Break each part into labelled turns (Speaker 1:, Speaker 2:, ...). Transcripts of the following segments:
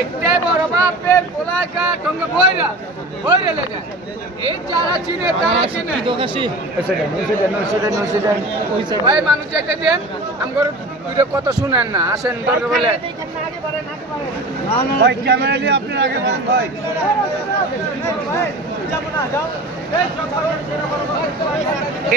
Speaker 1: একটাই বড় বাপের পোলাকা টঙ্গা বইরা বইরে লেগে এই চিনে, তারা চিনে। ভাই, মানুষ একটা দেন। আমার ভিডিও কত শুনেন না? আসেন, দরকার বলে
Speaker 2: ক্যামেরা আপনি আগে ভাই।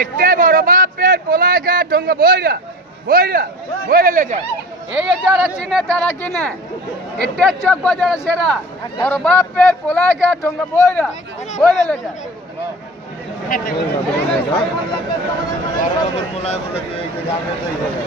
Speaker 1: একটাই বড় বাপের পোলাকা টঙ্গা বইরা বইরা বইরে লেগে এই যে যারা চিনে তারা কিনে একটা চক বাজার সেরা বড় বাপের পোলাকা টঙ্গা বইরা বইরে লেগে
Speaker 2: বারো নম্বর মোলায় বলে যে এই যে গ্রামে তো এই জায়গায়।